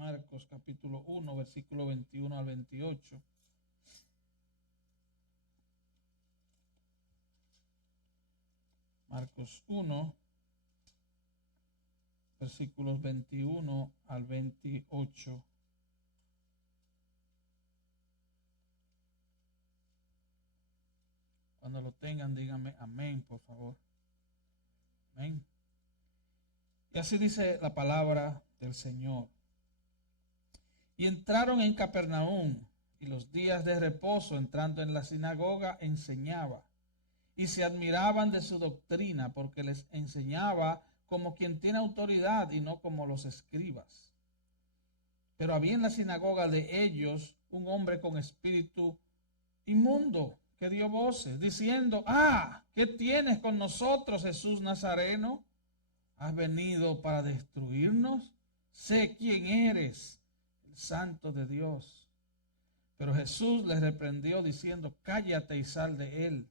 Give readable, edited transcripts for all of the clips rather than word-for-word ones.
Marcos capítulo 1, versículo 21 al 28. Marcos 1, versículos 21 al 28. Cuando lo tengan, díganme amén, por favor. Amén. Y así dice la palabra del Señor. Y entraron en Capernaum, y los días de reposo, entrando en la sinagoga, enseñaba. Y se admiraban de su doctrina, porque les enseñaba como quien tiene autoridad y no como los escribas. Pero había en la sinagoga de ellos un hombre con espíritu inmundo, que dio voces, diciendo: ¿qué tienes con nosotros, Jesús Nazareno? ¿Has venido para destruirnos? Sé quién eres, el Santo de Dios. Pero Jesús les reprendió diciendo: cállate y sal de él.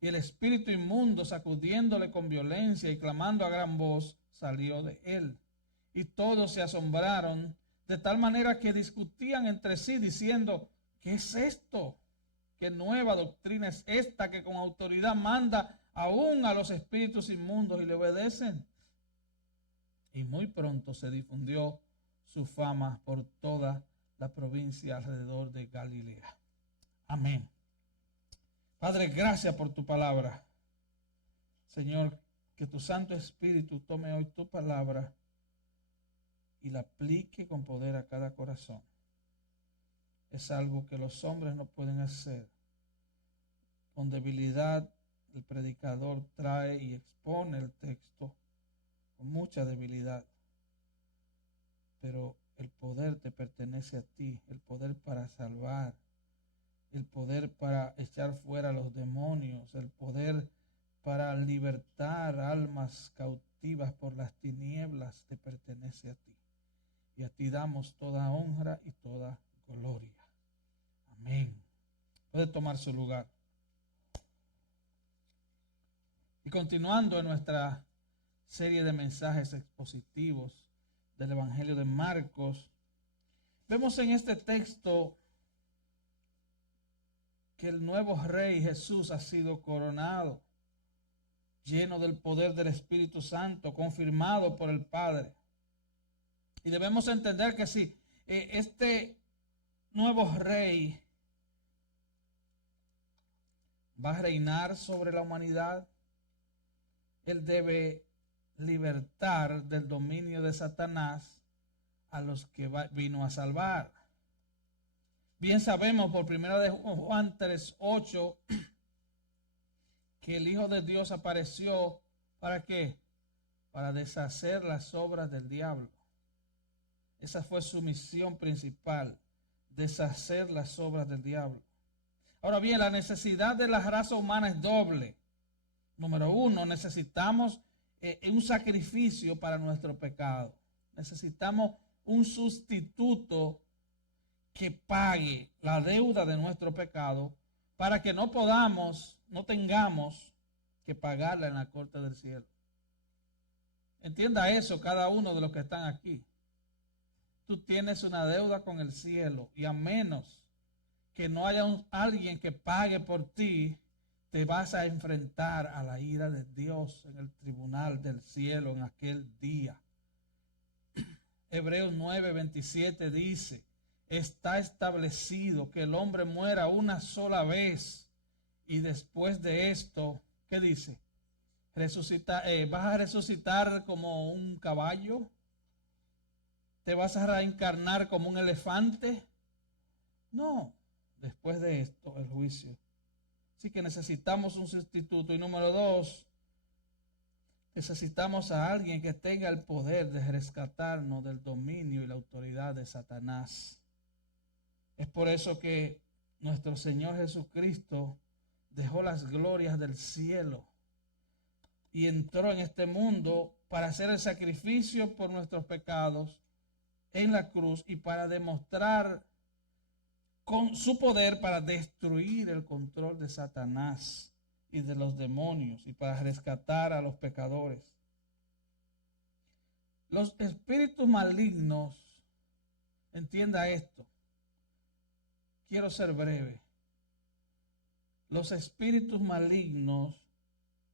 Y el espíritu inmundo, sacudiéndole con violencia y clamando a gran voz, salió de él. Y todos se asombraron, de tal manera que discutían entre sí, diciendo: ¿qué es esto? ¿Qué nueva doctrina es esta que con autoridad manda aún a los espíritus inmundos y le obedecen? Y muy pronto se difundió su fama por toda la provincia alrededor de Galilea. Amén. Padre, gracias por tu palabra. Señor, que tu Santo Espíritu tome hoy tu palabra y la aplique con poder a cada corazón. Es algo que los hombres no pueden hacer. Con debilidad el predicador trae y expone el texto con mucha debilidad. Pero el poder te pertenece a ti, el poder para salvar, el poder para echar fuera a los demonios, el poder para libertar almas cautivas por las tinieblas te pertenece a ti. Y a ti damos toda honra y toda gloria. Amén. Puede tomar su lugar. Y continuando en nuestra serie de mensajes expositivos del Evangelio de Marcos, vemos en este texto que el nuevo Rey Jesús ha sido coronado, lleno del poder del Espíritu Santo, confirmado por el Padre. Y debemos entender que si este nuevo Rey va a reinar sobre la humanidad, Él debe libertar del dominio de Satanás a los que vino a salvar. Bien sabemos por 1 Juan 3:8 que el Hijo de Dios apareció ¿para qué? Para deshacer las obras del diablo. Esa fue su misión principal, deshacer las obras del diablo. Ahora bien, la necesidad de la raza humana es doble. Número uno, necesitamos un sacrificio para nuestro pecado. Necesitamos un sustituto que pague la deuda de nuestro pecado para que no tengamos que pagarla en la corte del cielo. Entienda eso cada uno de los que están aquí. Tú tienes una deuda con el cielo y a menos que no haya alguien que pague por ti, te vas a enfrentar a la ira de Dios en el tribunal del cielo en aquel día. Hebreos 9:27 dice: está establecido que el hombre muera una sola vez y después de esto, ¿qué dice? ¿Vas a resucitar como un caballo? ¿Te vas a reencarnar como un elefante? No, después de esto, el juicio. Así que necesitamos un sustituto. Y número dos, necesitamos a alguien que tenga el poder de rescatarnos del dominio y la autoridad de Satanás. Es por eso que nuestro Señor Jesucristo dejó las glorias del cielo y entró en este mundo para hacer el sacrificio por nuestros pecados en la cruz y para demostrar con su poder para destruir el control de Satanás y de los demonios y para rescatar a los pecadores. Los espíritus malignos entienda esto. Quiero ser breve. Los espíritus malignos,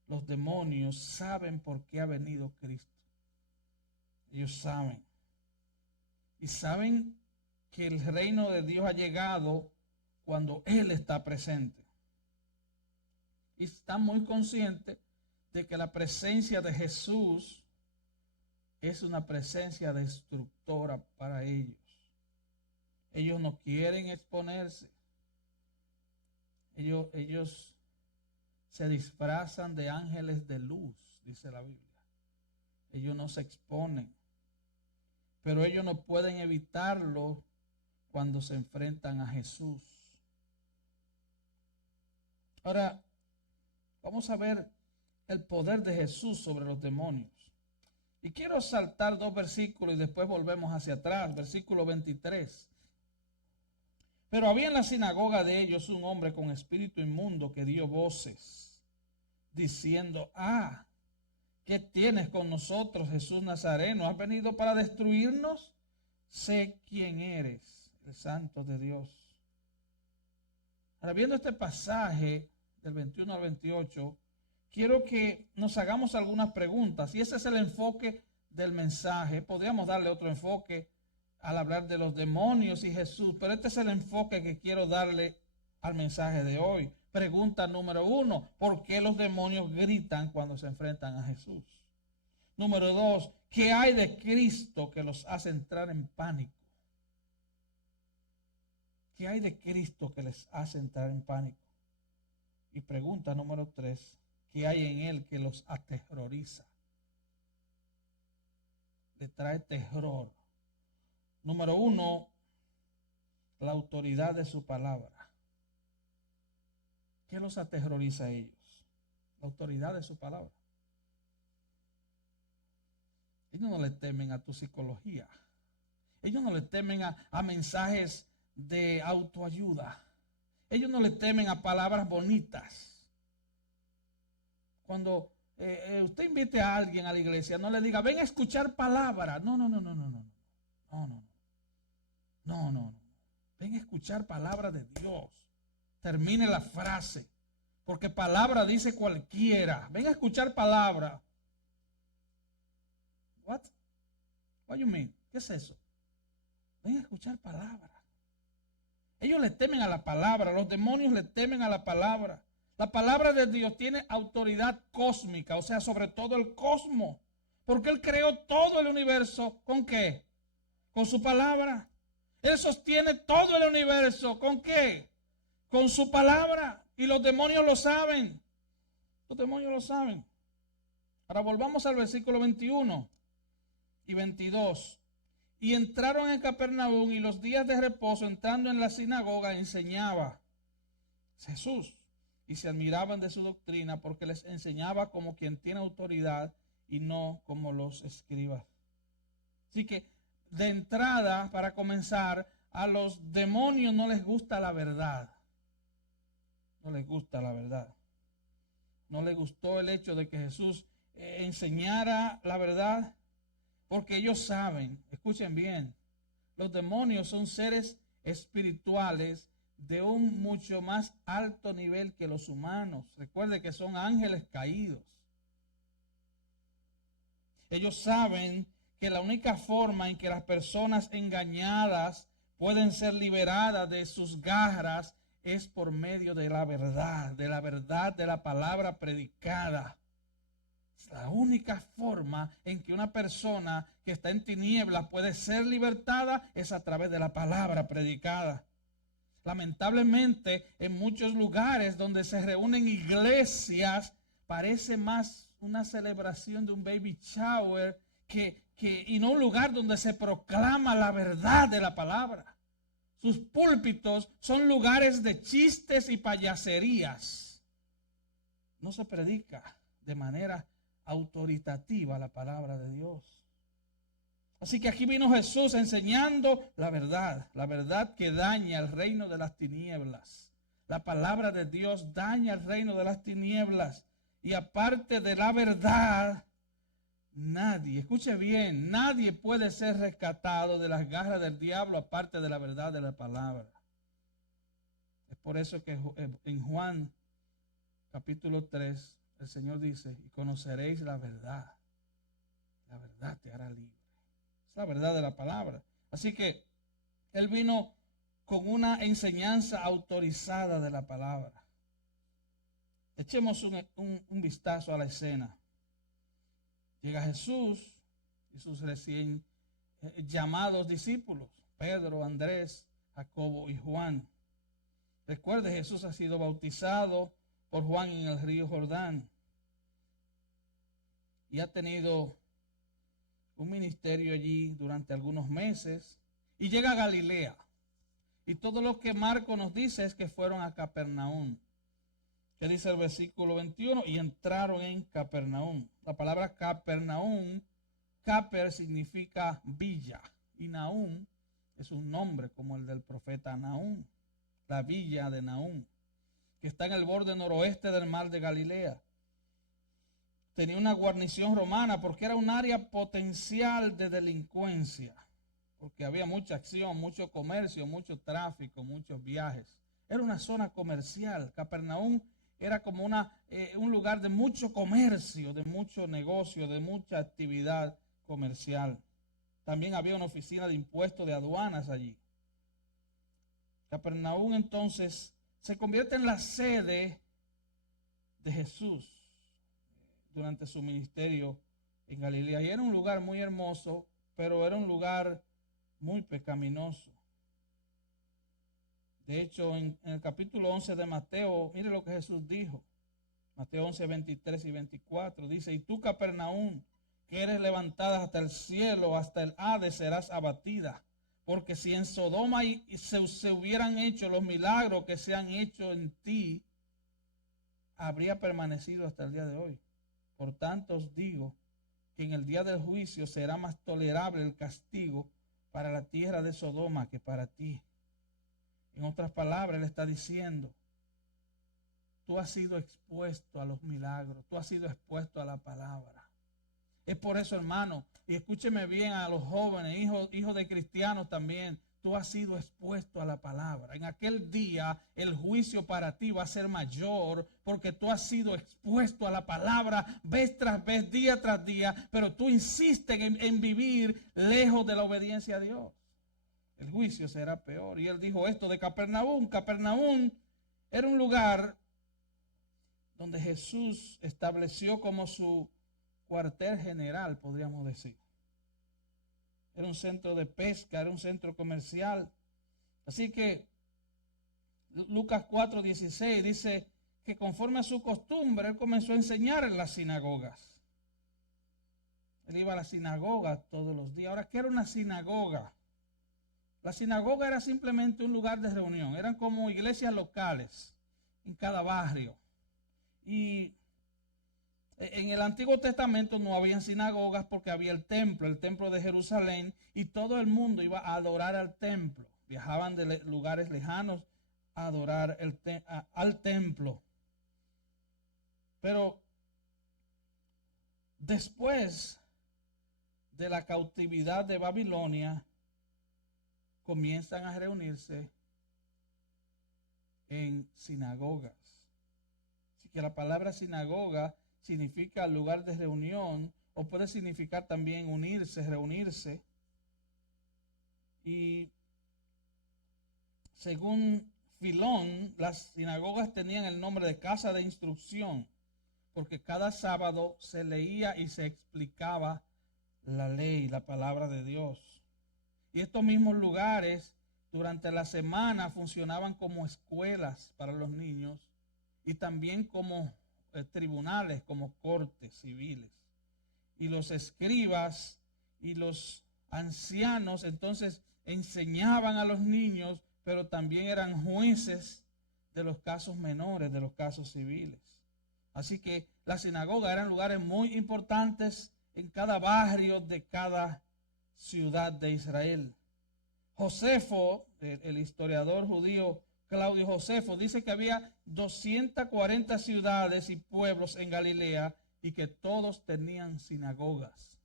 los demonios, saben por qué ha venido Cristo. Ellos saben. Y saben que el reino de Dios ha llegado cuando Él está presente. Y están muy conscientes de que la presencia de Jesús es una presencia destructora para ellos. Ellos no quieren exponerse. Ellos se disfrazan de ángeles de luz, dice la Biblia. Ellos no se exponen. Pero ellos no pueden evitarlo cuando se enfrentan a Jesús. Ahora, vamos a ver el poder de Jesús sobre los demonios. Y quiero saltar 2 versículos y después volvemos hacia atrás. Versículo 23. Pero había en la sinagoga de ellos un hombre con espíritu inmundo que dio voces, diciendo: ¿qué tienes con nosotros, Jesús Nazareno? ¿Has venido para destruirnos? Sé quién eres, el Santo de Dios. Ahora, viendo este pasaje del 21 al 28, quiero que nos hagamos algunas preguntas. Y ese es el enfoque del mensaje. Podríamos darle otro enfoque al hablar de los demonios y Jesús, pero este es el enfoque que quiero darle al mensaje de hoy. Pregunta número 1, ¿por qué los demonios gritan cuando se enfrentan a Jesús? Número 2, ¿qué hay de Cristo que los hace entrar en pánico? ¿Qué hay de Cristo que les hace entrar en pánico? Y pregunta número 3, ¿qué hay en Él que los aterroriza? Le trae terror. Número 1, la autoridad de su palabra. ¿Qué los aterroriza a ellos? La autoridad de su palabra. Ellos no le temen a tu psicología. Ellos no le temen a mensajes de autoayuda. Ellos no le temen a palabras bonitas. Cuando usted invite a alguien a la iglesia, no le diga: ven a escuchar palabra. No. Ven a escuchar palabra de Dios. Termine la frase. Porque palabra dice cualquiera. Ven a escuchar palabra. What you mean? ¿Qué es eso? Ven a escuchar palabra. Ellos le temen a la palabra. Los demonios le temen a la palabra. La palabra de Dios tiene autoridad cósmica, o sea, sobre todo el cosmos. Porque Él creó todo el universo. ¿Con qué? Con su palabra. Él sostiene todo el universo. ¿Con qué? Con su palabra. Y los demonios lo saben. Los demonios lo saben. Ahora volvamos al versículo 21 y 22. Y entraron en Capernaum, y los días de reposo, entrando en la sinagoga, enseñaba Jesús. Y se admiraban de su doctrina, porque les enseñaba como quien tiene autoridad y no como los escribas. Así que, de entrada, para comenzar, a los demonios no les gusta la verdad. No les gusta la verdad. No les gustó el hecho de que Jesús enseñara la verdad, porque ellos saben, escuchen bien, los demonios son seres espirituales de un mucho más alto nivel que los humanos. Recuerde que son ángeles caídos. Ellos saben que la única forma en que las personas engañadas pueden ser liberadas de sus garras es por medio de la verdad de la palabra predicada. Es la única forma en que una persona que está en tinieblas puede ser libertada, es a través de la palabra predicada. Lamentablemente, en muchos lugares donde se reúnen iglesias, parece más una celebración de un baby shower y no un lugar donde se proclama la verdad de la palabra. Sus púlpitos son lugares de chistes y payaserías. No se predica de manera autoritativa la palabra de Dios. Así que aquí vino Jesús enseñando la verdad que daña el reino de las tinieblas. La palabra de Dios daña el reino de las tinieblas. Y aparte de la verdad, nadie, escuche bien, nadie puede ser rescatado de las garras del diablo aparte de la verdad de la palabra. Es por eso que en Juan capítulo 3 el Señor dice, y conoceréis la verdad te hará libre. Es la verdad de la palabra. Así que Él vino con una enseñanza autorizada de la palabra. Echemos un vistazo a la escena. Llega Jesús y sus recién llamados discípulos, Pedro, Andrés, Jacobo y Juan. Recuerde, Jesús ha sido bautizado por Juan en el río Jordán y ha tenido un ministerio allí durante algunos meses y llega a Galilea. Y todo lo que Marco nos dice es que fueron a Capernaum. ¿Qué dice el versículo 21? Y entraron en Capernaum. La palabra Capernaum, Caper significa villa y Nahum es un nombre como el del profeta Nahum, la villa de Nahum, que está en el borde noroeste del mar de Galilea. Tenía una guarnición romana porque era un área potencial de delincuencia, porque había mucha acción, mucho comercio, mucho tráfico, muchos viajes. Era una zona comercial. Capernaum era como un lugar de mucho comercio, de mucho negocio, de mucha actividad comercial. También había una oficina de impuestos de aduanas allí. Capernaum entonces se convierte en la sede de Jesús durante su ministerio en Galilea. Y era un lugar muy hermoso, pero era un lugar muy pecaminoso. De hecho, en el capítulo 11 de Mateo, mire lo que Jesús dijo. Mateo 11, 23 y 24. Dice, y tú, Capernaum, que eres levantada hasta el cielo, hasta el Hades, serás abatida. Porque si en Sodoma se hubieran hecho los milagros que se han hecho en ti, habría permanecido hasta el día de hoy. Por tanto os digo que en el día del juicio será más tolerable el castigo para la tierra de Sodoma que para ti. En otras palabras, Él está diciendo, tú has sido expuesto a los milagros, tú has sido expuesto a la palabra. Es por eso, hermano, y escúcheme bien a los jóvenes, hijos de cristianos también, tú has sido expuesto a la palabra. En aquel día el juicio para ti va a ser mayor porque tú has sido expuesto a la palabra vez tras vez, día tras día, pero tú insistes en vivir lejos de la obediencia a Dios. El juicio será peor. Y Él dijo esto de Capernaum. Capernaum era un lugar donde Jesús estableció como su cuartel general, podríamos decir. Era un centro de pesca, era un centro comercial. Así que Lucas 4:16 dice que conforme a su costumbre, Él comenzó a enseñar en las sinagogas. Él iba a la sinagoga todos los días. Ahora, ¿qué era una sinagoga? La sinagoga era simplemente un lugar de reunión. Eran como iglesias locales en cada barrio. Y en el Antiguo Testamento no había sinagogas porque había el templo de Jerusalén, y todo el mundo iba a adorar al templo. Viajaban de lugares lejanos a adorar al templo. Pero después de la cautividad de Babilonia, comienzan a reunirse en sinagogas. Así que la palabra sinagoga significa lugar de reunión, o puede significar también unirse, reunirse. Y según Filón, las sinagogas tenían el nombre de casa de instrucción, porque cada sábado se leía y se explicaba la ley, la palabra de Dios. Y estos mismos lugares durante la semana funcionaban como escuelas para los niños y también como tribunales, como cortes civiles. Y los escribas y los ancianos entonces enseñaban a los niños, pero también eran jueces de los casos menores, de los casos civiles. Así que las sinagogas eran lugares muy importantes en cada barrio de cada ciudad de Israel. Josefo, el historiador judío Claudio Josefo, dice que había 240 ciudades y pueblos en Galilea y que todos tenían sinagogas.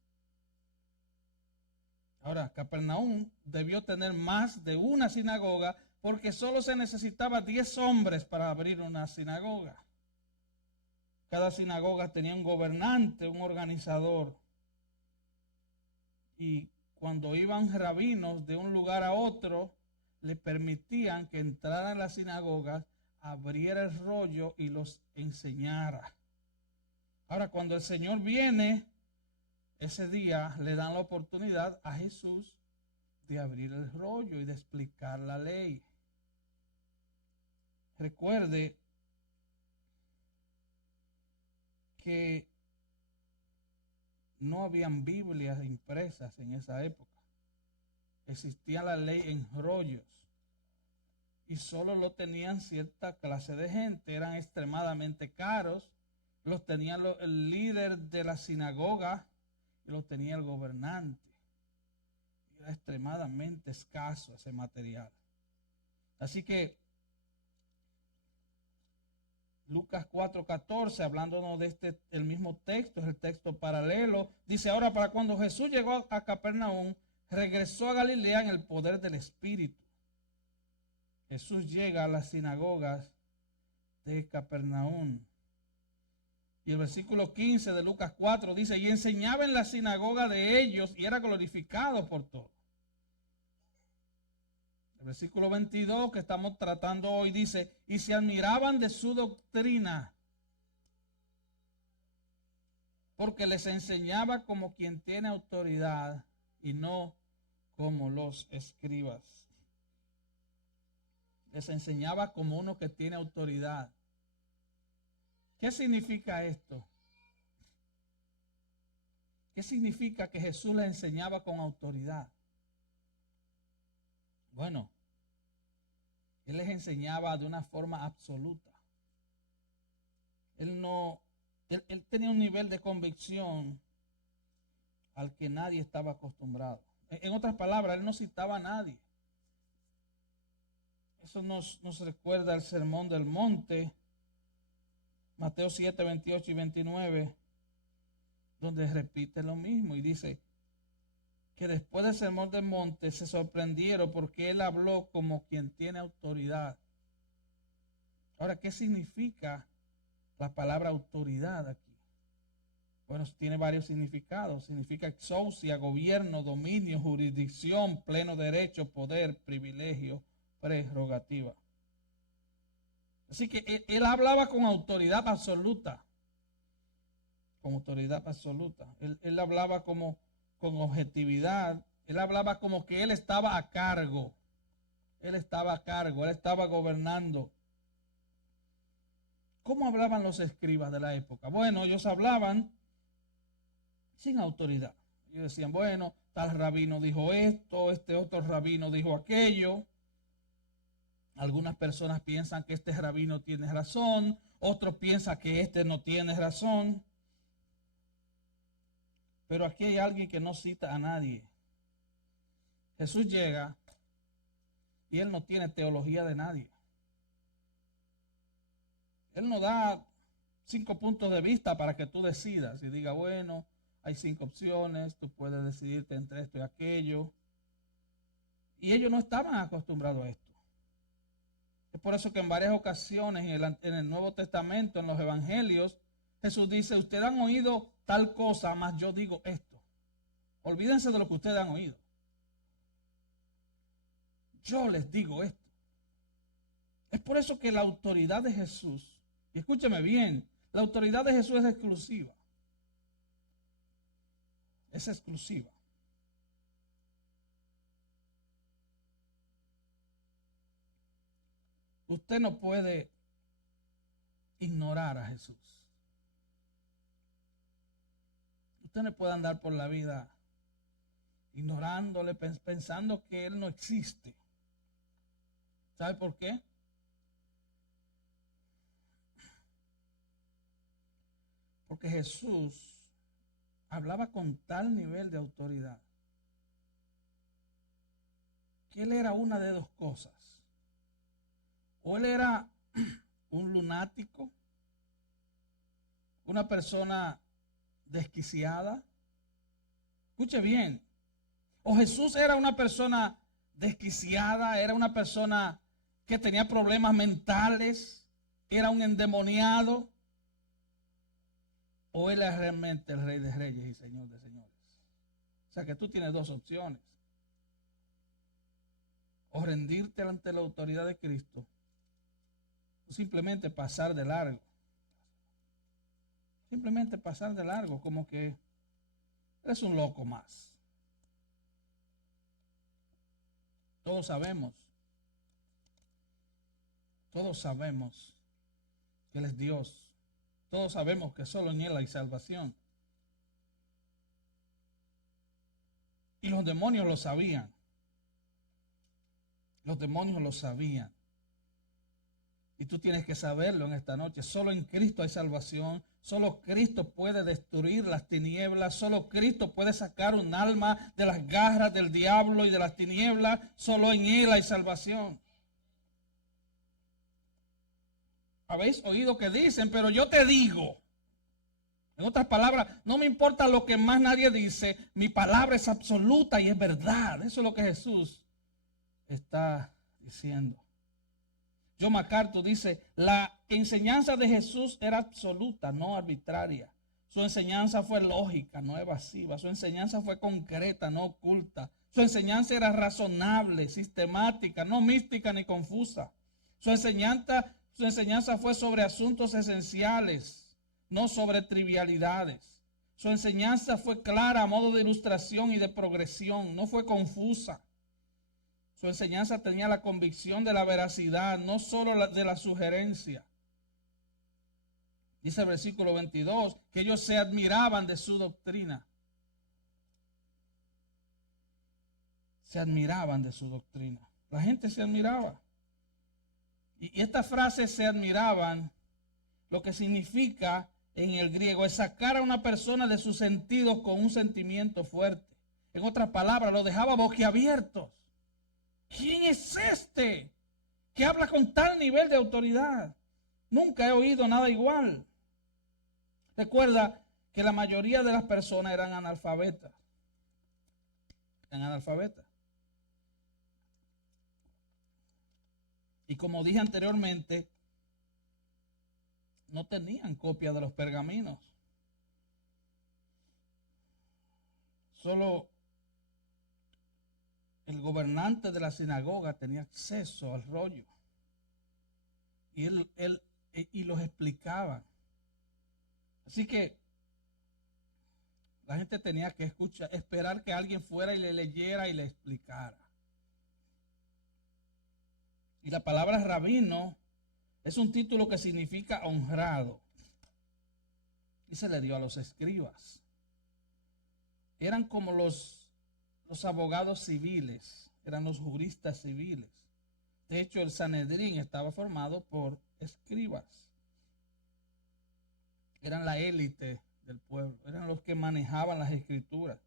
Ahora, Capernaum debió tener más de una sinagoga porque solo se necesitaba 10 hombres para abrir una sinagoga. Cada sinagoga tenía un gobernante, un organizador. Y cuando iban rabinos de un lugar a otro, le permitían que entrara a las sinagogas, abriera el rollo y los enseñara. Ahora, cuando el Señor viene, ese día le dan la oportunidad a Jesús de abrir el rollo y de explicar la ley. Recuerde que no habían Biblias impresas en esa época. Existía la ley en rollos y solo lo tenían cierta clase de gente. Eran extremadamente caros. Los tenía el líder de la sinagoga y los tenía el gobernante. Era extremadamente escaso ese material. Así que Lucas 4:14, hablándonos de el mismo texto, es el texto paralelo, dice: ahora, para cuando Jesús llegó a Capernaum, regresó a Galilea en el poder del Espíritu. Jesús llega a las sinagogas de Capernaum. Y el versículo 15 de Lucas 4 dice: y enseñaba en la sinagoga de ellos y era glorificado por todos. El versículo 22 que estamos tratando hoy dice: y se admiraban de su doctrina, porque les enseñaba como quien tiene autoridad y no como los escribas. Les enseñaba como uno que tiene autoridad. ¿Qué significa esto? ¿Qué significa que Jesús les enseñaba con autoridad? Bueno, Él les enseñaba de una forma absoluta. Él tenía un nivel de convicción al que nadie estaba acostumbrado. En otras palabras, Él no citaba a nadie. Eso nos recuerda el Sermón del Monte, Mateo 7, 28 y 29, donde repite lo mismo y dice que después del Sermón del Monte se sorprendieron porque Él habló como quien tiene autoridad. Ahora, ¿qué significa la palabra autoridad aquí? Bueno, tiene varios significados. Significa exousia, gobierno, dominio, jurisdicción, pleno derecho, poder, privilegio, prerrogativa. Así que él hablaba con autoridad absoluta. Con autoridad absoluta. Él hablaba con objetividad. Él hablaba como que él estaba a cargo. Él estaba a cargo, él estaba gobernando. ¿Cómo hablaban los escribas de la época? Bueno, ellos hablaban sin autoridad. Ellos decían: bueno, tal rabino dijo esto, este otro rabino dijo aquello. Algunas personas piensan que este rabino tiene razón, otros piensan que este no tiene razón. Pero aquí hay alguien que no cita a nadie. Jesús llega y Él no tiene teología de nadie. Él no da 5 puntos de vista para que tú decidas y diga: bueno, hay 5 opciones, tú puedes decidirte entre esto y aquello. Y ellos no estaban acostumbrados a esto. Es por eso que en varias ocasiones en el Nuevo Testamento, en los Evangelios, Jesús dice: ustedes han oído tal cosa, mas yo digo esto. Olvídense de lo que ustedes han oído. Yo les digo esto. Es por eso que la autoridad de Jesús, y escúcheme bien, la autoridad de Jesús es exclusiva. Es exclusiva. Usted no puede ignorar a Jesús. Usted no puede andar por la vida ignorándole, pensando que Él no existe. ¿Sabe por qué? Porque Jesús hablaba con tal nivel de autoridad que Él era una de dos cosas. O Él era un lunático, una persona desquiciada. Escuche bien. O Jesús era una persona desquiciada, era una persona que tenía problemas mentales, era un endemoniado, o él es realmente el Rey de Reyes y Señor de Señores. O sea que tú tienes dos opciones. O rendirte ante la autoridad de Cristo, o simplemente pasar de largo. Simplemente pasar de largo, como que eres un loco más. Todos sabemos que Él es Dios. Todos sabemos que solo en Él hay salvación. Y los demonios lo sabían. Los demonios lo sabían. Y tú tienes que saberlo en esta noche. Solo en Cristo hay salvación. Solo Cristo puede destruir las tinieblas. Solo Cristo puede sacar un alma de las garras del diablo y de las tinieblas. Solo en Él hay salvación. Habéis oído que dicen, pero yo te digo. En otras palabras, no me importa lo que más nadie dice. Mi palabra es absoluta y es verdad. Eso es lo que Jesús está diciendo. John MacArthur dice, la enseñanza de Jesús era absoluta, no arbitraria. Su enseñanza fue lógica, no evasiva. Su enseñanza fue concreta, no oculta. Su enseñanza era razonable, sistemática, no mística ni confusa. Su enseñanza fue sobre asuntos esenciales, no sobre trivialidades. Su enseñanza fue clara a modo de ilustración y de progresión, no fue confusa. Su enseñanza tenía la convicción de la veracidad, no solo de la sugerencia. Dice el versículo 22, que ellos se admiraban de su doctrina. Se admiraban de su doctrina. La gente se admiraba. Y esta frase se admiraban, lo que significa en el griego es sacar a una persona de sus sentidos con un sentimiento fuerte. En otras palabras, lo dejaba boquiabiertos. ¿Quién es este que habla con tal nivel de autoridad? Nunca he oído nada igual. Recuerda que la mayoría de las personas eran analfabetas. Y como dije anteriormente, no tenían copia de los pergaminos. Solo el gobernante de la sinagoga tenía acceso al rollo. Y él los explicaba. Así que la gente tenía que esperar que alguien fuera y le leyera y le explicara. Y la palabra rabino es un título que significa honrado. Y se le dio a los escribas. Eran como los abogados civiles, eran los juristas civiles. De hecho, el Sanedrín estaba formado por escribas. Eran la élite del pueblo, eran los que manejaban las escrituras.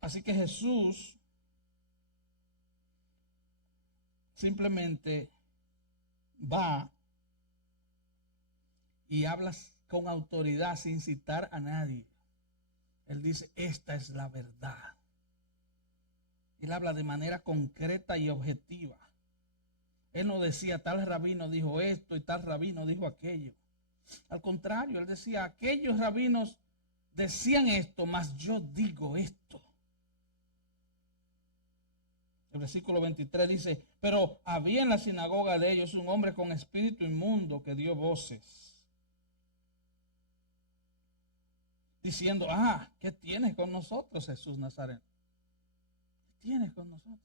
Así que Jesús simplemente va y habla con autoridad sin citar a nadie. Él dice, esta es la verdad. Él habla de manera concreta y objetiva. Él no decía, tal rabino dijo esto y tal rabino dijo aquello. Al contrario, él decía, aquellos rabinos decían esto, mas yo digo esto. El versículo 23 dice, pero había en la sinagoga de ellos un hombre con espíritu inmundo que dio voces, diciendo, ¿qué tienes con nosotros, Jesús Nazareno? ¿Qué tienes con nosotros?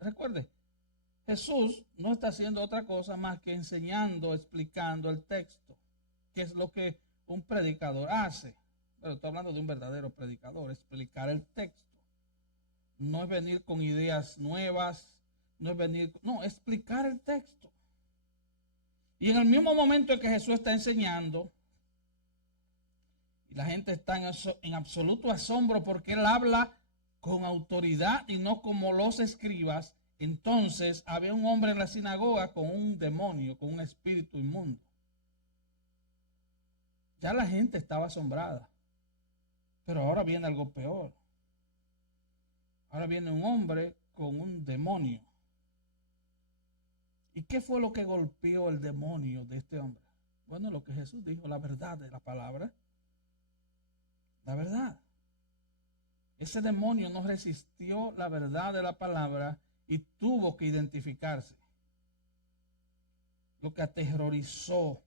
Recuerde, Jesús no está haciendo otra cosa más que enseñando, explicando el texto, que es lo que un predicador hace. Pero estoy hablando de un verdadero predicador, explicar el texto. No es venir con ideas nuevas, explicar el texto. Y en el mismo momento en que Jesús está enseñando, y la gente está en absoluto asombro porque Él habla con autoridad y no como los escribas, entonces había un hombre en la sinagoga con un demonio, con un espíritu inmundo. Ya la gente estaba asombrada. Pero ahora viene algo peor. Ahora viene un hombre con un demonio. ¿Y qué fue lo que golpeó el demonio de este hombre? Bueno, lo que Jesús dijo, la verdad de la palabra. La verdad. Ese demonio no resistió la verdad de la palabra y tuvo que identificarse. Lo que aterrorizó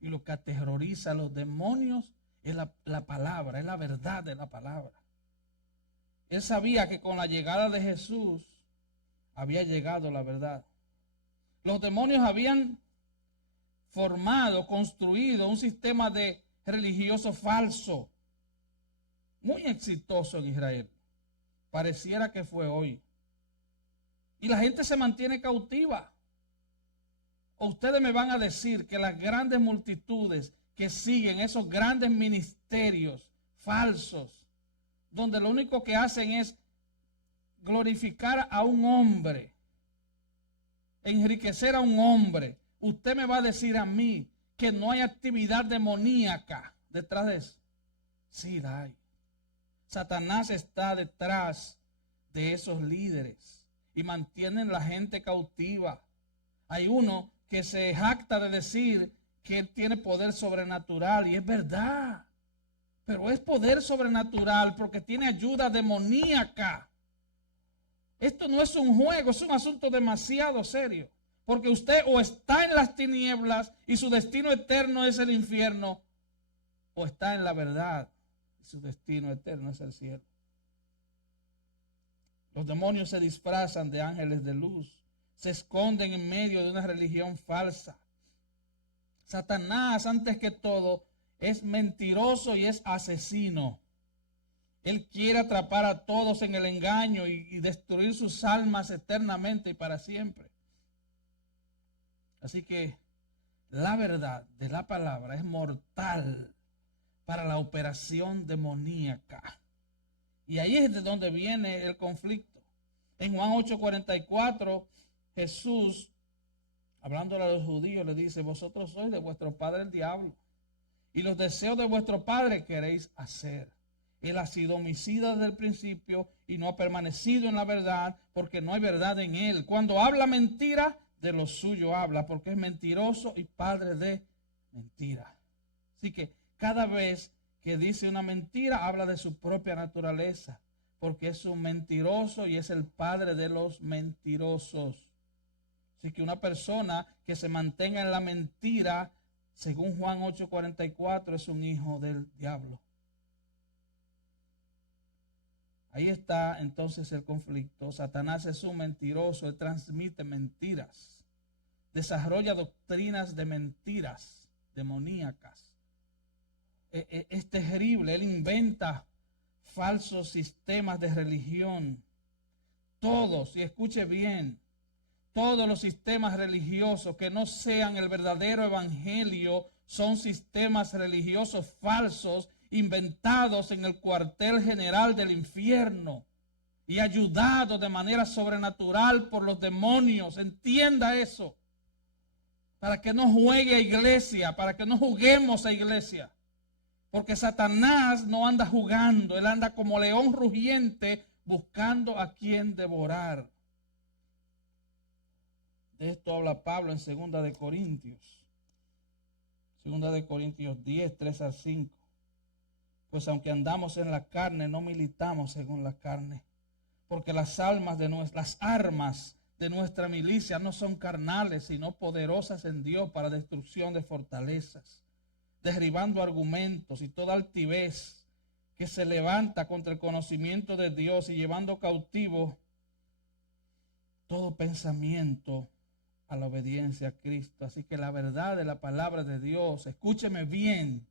y lo que aterroriza a los demonios es la palabra, es la verdad de la palabra. Él sabía que con la llegada de Jesús había llegado la verdad. Los demonios habían formado, construido un sistema de religioso falso, muy exitoso en Israel. Pareciera que fue hoy. Y la gente se mantiene cautiva. O ustedes me van a decir que las grandes multitudes que siguen esos grandes ministerios falsos, donde lo único que hacen es glorificar a un hombre, enriquecer a un hombre, usted me va a decir a mí que no hay actividad demoníaca detrás de eso. Sí, la hay. Satanás está detrás de esos líderes y mantienen la gente cautiva. Hay uno que se jacta de decir que él tiene poder sobrenatural y es verdad, pero es poder sobrenatural porque tiene ayuda demoníaca. Esto no es un juego, es un asunto demasiado serio, porque usted o está en las tinieblas y su destino eterno es el infierno, o está en la verdad y su destino eterno es el cielo. Los demonios se disfrazan de ángeles de luz, se esconden en medio de una religión falsa. Satanás, antes que todo, es mentiroso y es asesino. Él quiere atrapar a todos en el engaño y destruir sus almas eternamente y para siempre. Así que la verdad de la palabra es mortal para la operación demoníaca. Y ahí es de donde viene el conflicto. En Juan 8:44, Jesús, hablándole a los judíos, le dice: vosotros sois de vuestro padre el diablo, y los deseos de vuestro padre queréis hacer. Él ha sido homicida desde el principio y no ha permanecido en la verdad, porque no hay verdad en él. Cuando habla mentira, de lo suyo habla, porque es mentiroso y padre de mentira. Así que cada vez que dice una mentira, habla de su propia naturaleza, porque es un mentiroso y es el padre de los mentirosos. Así que una persona que se mantenga en la mentira, según Juan 8:44, es un hijo del diablo. Ahí está entonces el conflicto. Satanás es un mentiroso, él transmite mentiras, desarrolla doctrinas de mentiras demoníacas. Es terrible, él inventa falsos sistemas de religión. Todos, y escuche bien, todos los sistemas religiosos que no sean el verdadero evangelio son sistemas religiosos falsos, inventados en el cuartel general del infierno y ayudados de manera sobrenatural por los demonios. Entienda eso, para que no juegue a iglesia, para que no juguemos a iglesia, porque Satanás no anda jugando, él anda como león rugiente buscando a quien devorar. De esto habla Pablo en 2 de Corintios. 2 de Corintios 10, 3 al 5. Pues aunque andamos en la carne, no militamos según la carne. Porque las armas de nuestra milicia no son carnales, sino poderosas en Dios para destrucción de fortalezas, derribando argumentos y toda altivez que se levanta contra el conocimiento de Dios y llevando cautivo todo pensamiento a la obediencia a Cristo. Así que la verdad de la palabra de Dios, escúcheme bien,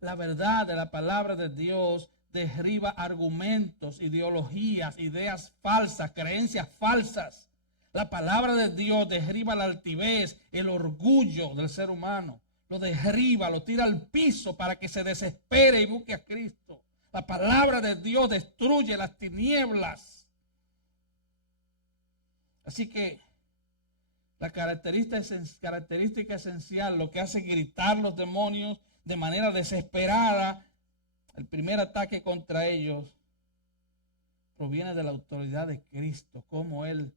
la verdad de la palabra de Dios derriba argumentos, ideologías, ideas falsas, creencias falsas. La palabra de Dios derriba la altivez, el orgullo del ser humano. Lo derriba, lo tira al piso para que se desespere y busque a Cristo. La palabra de Dios destruye las tinieblas. Así que La característica esencial, lo que hace gritar los demonios de manera desesperada, el primer ataque contra ellos proviene de la autoridad de Cristo, cómo Él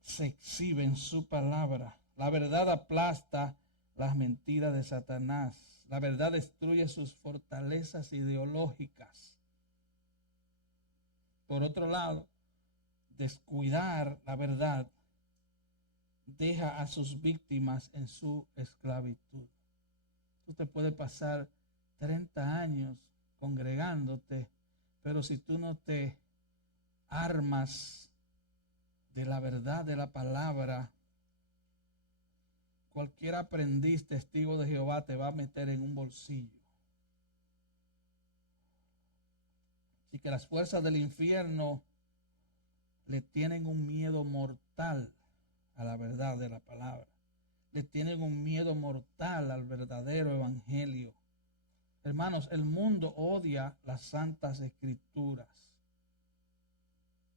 se exhibe en su palabra. La verdad aplasta las mentiras de Satanás. La verdad destruye sus fortalezas ideológicas. Por otro lado, descuidar la verdad deja a sus víctimas en su esclavitud. Tú te puedes pasar 30 años congregándote, pero si tú no te armas de la verdad de la palabra, cualquier aprendiz testigo de Jehová te va a meter en un bolsillo. Así que las fuerzas del infierno le tienen un miedo mortal a la verdad de la palabra. Le tienen un miedo mortal al verdadero evangelio. Hermanos, el mundo odia las santas escrituras.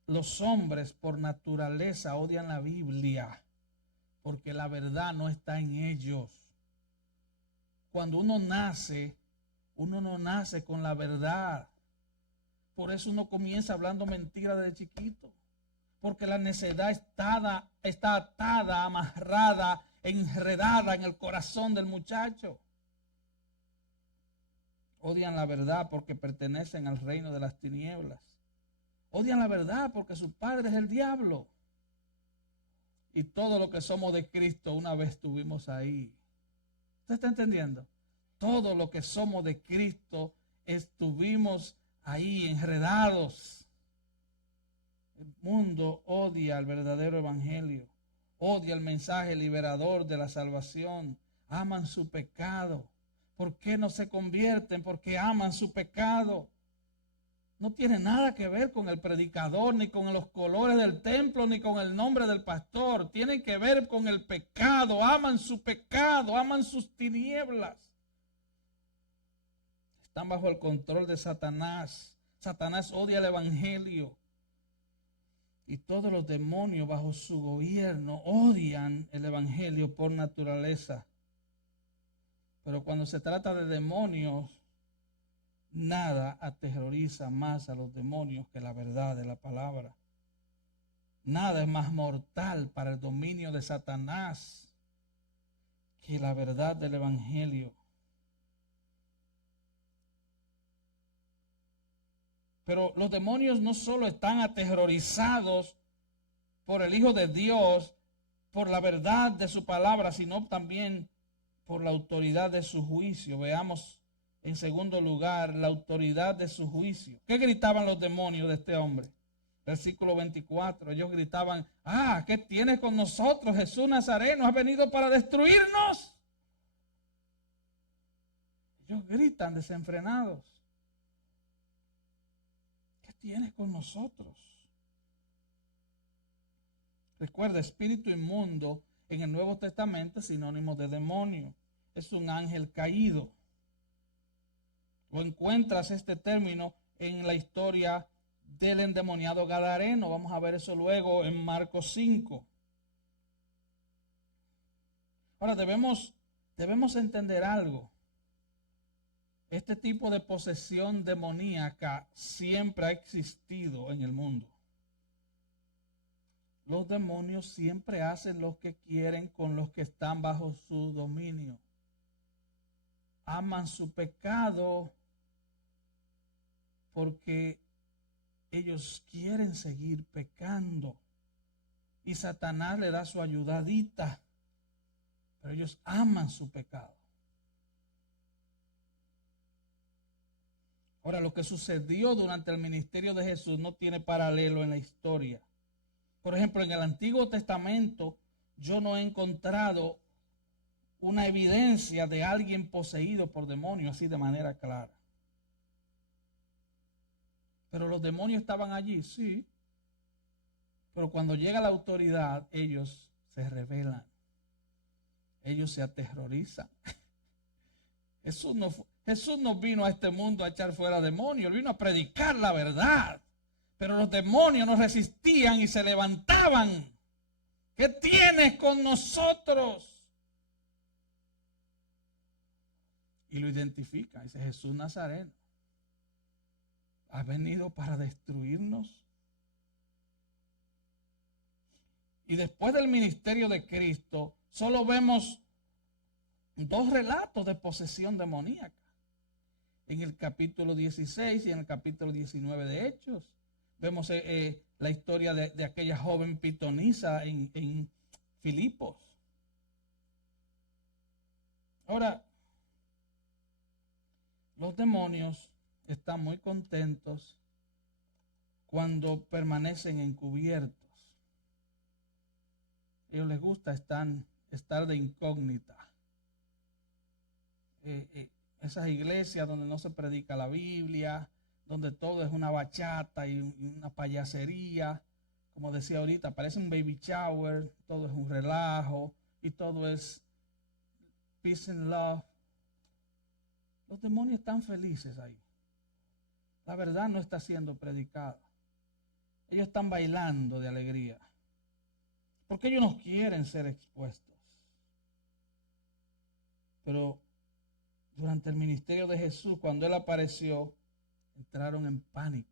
Los hombres por naturaleza odian la Biblia porque la verdad no está en ellos. Cuando uno no nace con la verdad. Por eso uno comienza hablando mentiras desde chiquito. Porque la necedad está atada, amarrada, enredada en el corazón del muchacho. Odian la verdad porque pertenecen al reino de las tinieblas. Odian la verdad porque su padre es el diablo. Y todo lo que somos de Cristo una vez estuvimos ahí. ¿Usted está entendiendo? Todo lo que somos de Cristo estuvimos ahí enredados. El mundo odia el verdadero evangelio. Odia el mensaje liberador de la salvación. Aman su pecado. ¿Por qué no se convierten? Porque aman su pecado. No tiene nada que ver con el predicador, ni con los colores del templo, ni con el nombre del pastor. Tiene que ver con el pecado. Aman su pecado, aman sus tinieblas. Están bajo el control de Satanás. Satanás odia el evangelio. Y todos los demonios bajo su gobierno odian el evangelio por naturaleza. Pero cuando se trata de demonios, nada aterroriza más a los demonios que la verdad de la palabra. Nada es más mortal para el dominio de Satanás que la verdad del evangelio. Pero los demonios no solo están aterrorizados por el Hijo de Dios, por la verdad de su palabra, sino también por la autoridad de su juicio. Veamos en segundo lugar la autoridad de su juicio. ¿Qué gritaban los demonios de este hombre? Versículo 24, ellos gritaban: ¿qué tienes con nosotros, Jesús Nazareno? ¿Has venido para destruirnos? Ellos gritan desenfrenados. ¿Qué tienes con nosotros? Recuerda, espíritu inmundo en el Nuevo Testamento es sinónimo de demonio. Es un ángel caído. Lo encuentras este término en la historia del endemoniado gadareno. Vamos a ver eso luego en Marcos 5. Ahora debemos entender algo. Este tipo de posesión demoníaca siempre ha existido en el mundo. Los demonios siempre hacen lo que quieren con los que están bajo su dominio. Aman su pecado porque ellos quieren seguir pecando. Y Satanás le da su ayudadita, pero ellos aman su pecado. Ahora, lo que sucedió durante el ministerio de Jesús no tiene paralelo en la historia. Por ejemplo, en el Antiguo Testamento yo no he encontrado una evidencia de alguien poseído por demonios así de manera clara. Pero los demonios estaban allí, sí. Pero cuando llega la autoridad, ellos se rebelan. Ellos se aterrorizan. Jesús no vino a este mundo a echar fuera demonios, Él vino a predicar la verdad. Pero los demonios no resistían y se levantaban. ¿Qué tienes con nosotros? Y lo identifica. Dice: Jesús Nazareno, ¿has venido para destruirnos? Y después del ministerio de Cristo, solo vemos dos relatos de posesión demoníaca. En el capítulo 16 y en el capítulo 19 de Hechos. Vemos la historia de aquella joven pitonisa en Filipos. Ahora, los demonios están muy contentos cuando permanecen encubiertos. A ellos les gusta estar de incógnita. Esas iglesias donde no se predica la Biblia, donde todo es una bachata y una payasería, como decía ahorita, parece un baby shower, todo es un relajo y todo es peace and love. Los demonios están felices ahí. La verdad no está siendo predicada. Ellos están bailando de alegría, porque ellos no quieren ser expuestos. Pero durante el ministerio de Jesús, cuando Él apareció, entraron en pánico.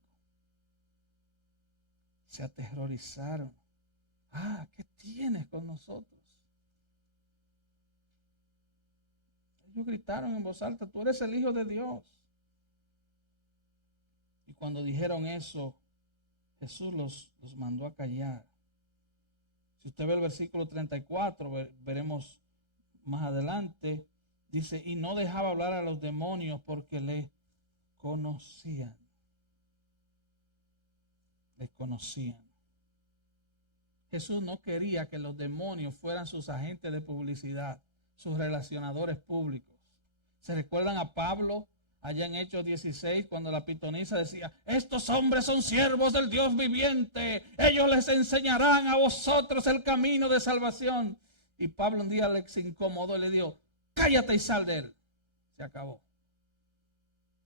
Se aterrorizaron. ¿Qué tienes con nosotros? Ellos gritaron en voz alta: tú eres el Hijo de Dios. Y cuando dijeron eso, Jesús los mandó a callar. Si usted ve el versículo 34, veremos más adelante, dice: y no dejaba hablar a los demonios porque le conocían. Les conocían. Jesús no quería que los demonios fueran sus agentes de publicidad, sus relacionadores públicos. ¿Se recuerdan a Pablo allá en Hechos 16 cuando la pitonisa decía: estos hombres son siervos del Dios viviente, ellos les enseñarán a vosotros el camino de salvación? Y Pablo un día les incomodó y le dijo: cállate y sal de él. Se acabó.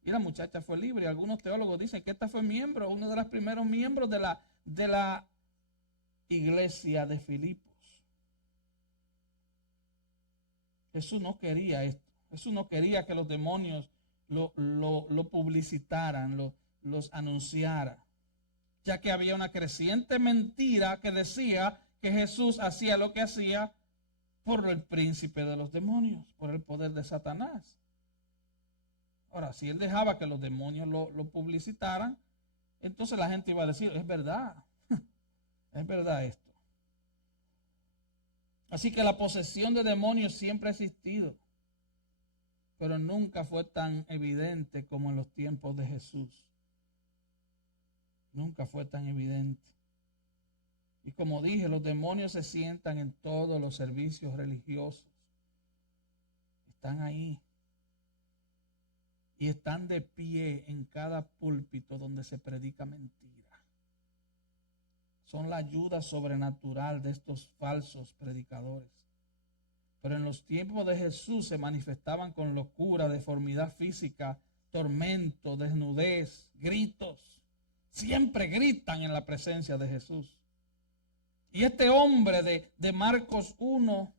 Y la muchacha fue libre. Algunos teólogos dicen que esta fue miembro, uno de los primeros miembros de la iglesia de Filipos. Jesús no quería esto. Jesús no quería que los demonios lo publicitaran, los anunciara, ya que había una creciente mentira que decía que Jesús hacía lo que hacía por el príncipe de los demonios, por el poder de Satanás. Ahora, si él dejaba que los demonios lo publicitaran, entonces la gente iba a decir: es verdad, es verdad esto. Así que la posesión de demonios siempre ha existido, pero nunca fue tan evidente como en los tiempos de Jesús. Nunca fue tan evidente. Y como dije, los demonios se sientan en todos los servicios religiosos. Están ahí. Y están de pie en cada púlpito donde se predica mentira. Son la ayuda sobrenatural de estos falsos predicadores. Pero en los tiempos de Jesús se manifestaban con locura, deformidad física, tormento, desnudez, gritos. Siempre gritan en la presencia de Jesús. Y este hombre de Marcos 1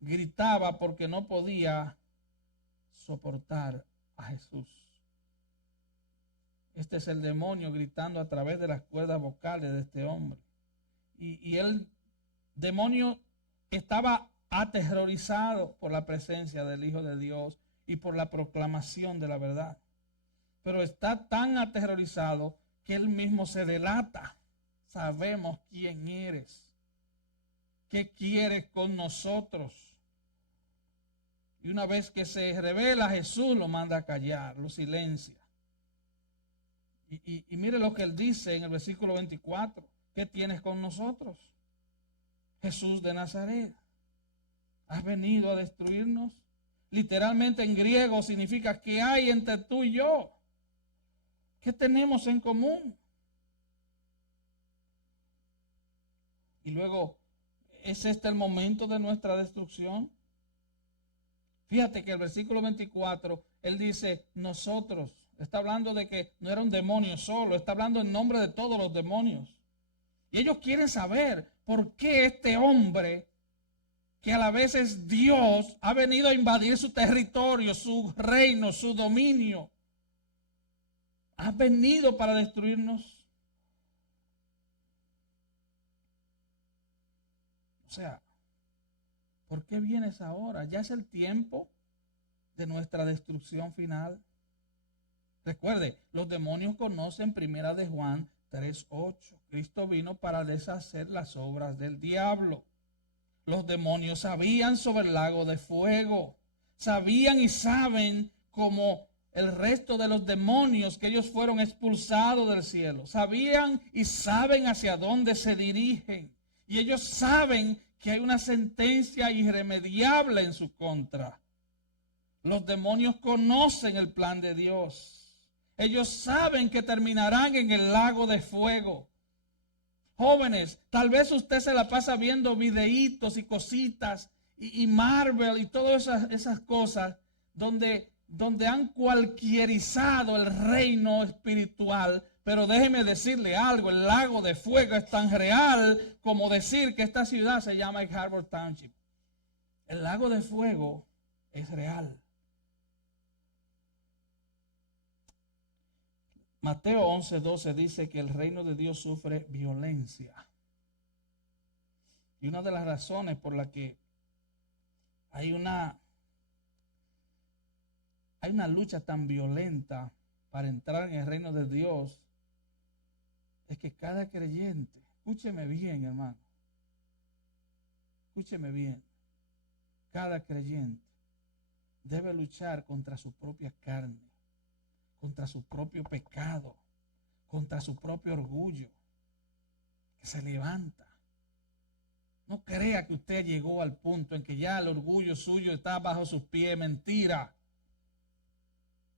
gritaba porque no podía soportar a Jesús. Este es el demonio gritando a través de las cuerdas vocales de este hombre. Y el demonio estaba aterrorizado por la presencia del Hijo de Dios y por la proclamación de la verdad. Pero está tan aterrorizado que él mismo se delata. Sabemos quién eres. ¿Qué quieres con nosotros? Y una vez que se revela, Jesús lo manda a callar, lo silencia. Y mire lo que él dice en el versículo 24. ¿Qué tienes con nosotros? Jesús de Nazaret, ¿has venido a destruirnos? Literalmente en griego significa: ¿qué hay entre tú y yo? ¿Qué tenemos en común? Y luego, ¿es este el momento de nuestra destrucción? Fíjate que el versículo 24, él dice: nosotros. Está hablando de que no era un demonio solo, está hablando en nombre de todos los demonios. Y ellos quieren saber ¿por qué este hombre, que a la vez es Dios, ha venido a invadir su territorio, su reino, su dominio? ¿Ha venido para destruirnos? O sea, ¿por qué vienes ahora? Ya es el tiempo de nuestra destrucción final. Recuerde, los demonios conocen primera de Juan 3:8. Cristo vino para deshacer las obras del diablo. Los demonios sabían sobre el lago de fuego. Sabían y saben, como el resto de los demonios, que ellos fueron expulsados del cielo. Sabían y saben hacia dónde se dirigen. Y ellos saben que hay una sentencia irremediable en su contra. Los demonios conocen el plan de Dios. Ellos saben que terminarán en el lago de fuego. Jóvenes, tal vez usted se la pasa viendo videitos y cositas y Marvel y todas esas cosas donde han cualquierizado el reino espiritual. Pero déjeme decirle algo, el lago de fuego es tan real como decir que esta ciudad se llama Egg Harbor Township. El lago de fuego es real. Mateo 11:12 dice que el reino de Dios sufre violencia. Y una de las razones por la que hay una lucha tan violenta para entrar en el reino de Dios es que cada creyente, escúcheme bien, hermano, escúcheme bien, cada creyente debe luchar contra su propia carne, contra su propio pecado, contra su propio orgullo, que se levanta. No crea que usted llegó al punto en que ya el orgullo suyo está bajo sus pies. Mentira.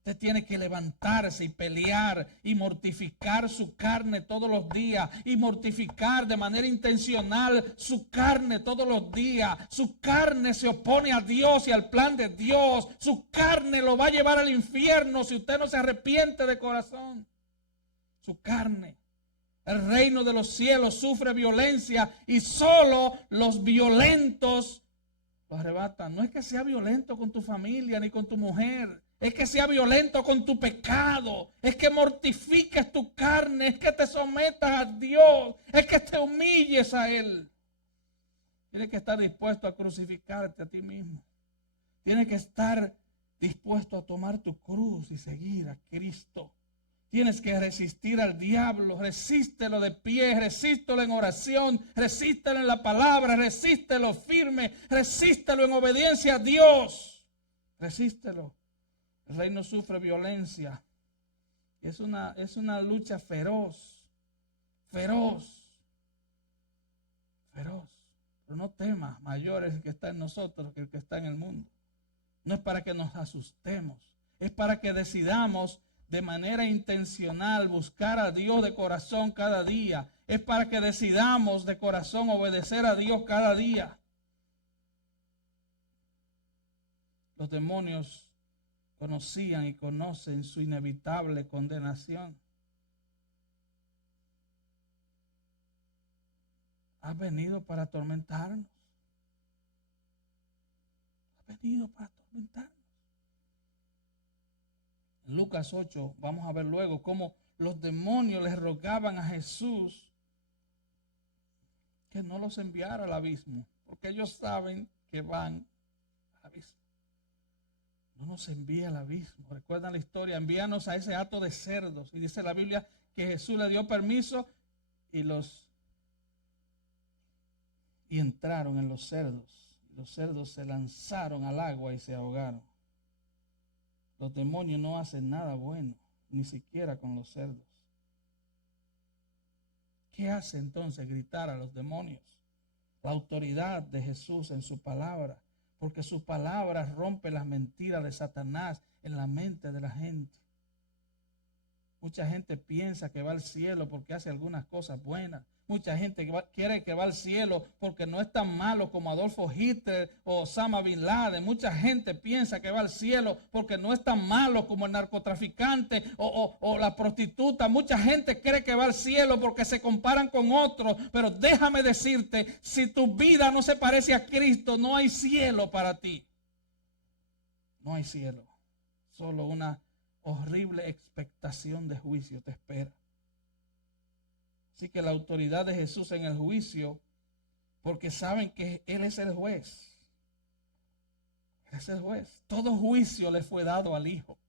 Usted tiene que levantarse y pelear y mortificar su carne todos los días y mortificar de manera intencional su carne todos los días. Su carne se opone a Dios y al plan de Dios. Su carne lo va a llevar al infierno si usted no se arrepiente de corazón. Su carne. El reino de los cielos sufre violencia y solo los violentos lo arrebatan. No es que sea violento con tu familia ni con tu mujer. Es que sea violento con tu pecado. Es que mortifiques tu carne. Es que te sometas a Dios. Es que te humilles a Él. Tienes que estar dispuesto a crucificarte a ti mismo. Tienes que estar dispuesto a tomar tu cruz y seguir a Cristo. Tienes que resistir al diablo, resístelo de pie, resístelo en oración, resístelo en la palabra, resístelo firme, resístelo en obediencia a Dios. Resístelo. El reino sufre violencia. Es una lucha feroz. Pero no temas, mayor es el que está en nosotros que el que está en el mundo. No es para que nos asustemos, es para que decidamos de manera intencional buscar a Dios de corazón cada día. Es para que decidamos de corazón obedecer a Dios cada día. Los demonios conocían y conocen su inevitable condenación. Ha venido para atormentarnos. Ha venido para atormentarnos. En Lucas 8 vamos a ver luego cómo los demonios les rogaban a Jesús que no los enviara al abismo, porque ellos saben que van al abismo. No nos envía al abismo. Recuerdan la historia, envíanos a ese hato de cerdos. Y dice la Biblia que Jesús le dio permiso y entraron en los cerdos. Los cerdos se lanzaron al agua y se ahogaron. Los demonios no hacen nada bueno, ni siquiera con los cerdos. ¿Qué hace entonces gritar a los demonios? La autoridad de Jesús en su palabra, porque su palabra rompe las mentiras de Satanás en la mente de la gente. Mucha gente piensa que va al cielo porque hace algunas cosas buenas. Mucha gente quiere que va al cielo porque no es tan malo como Adolfo Hitler o Osama Bin Laden. Mucha gente piensa que va al cielo porque no es tan malo como el narcotraficante o la prostituta. Mucha gente cree que va al cielo porque se comparan con otros. Pero déjame decirte, si tu vida no se parece a Cristo, no hay cielo para ti. No hay cielo. Solo una horrible expectación de juicio te espera. Así que la autoridad de Jesús en el juicio, porque saben que Él es el juez. Él es el juez. Todo juicio le fue dado al Hijo.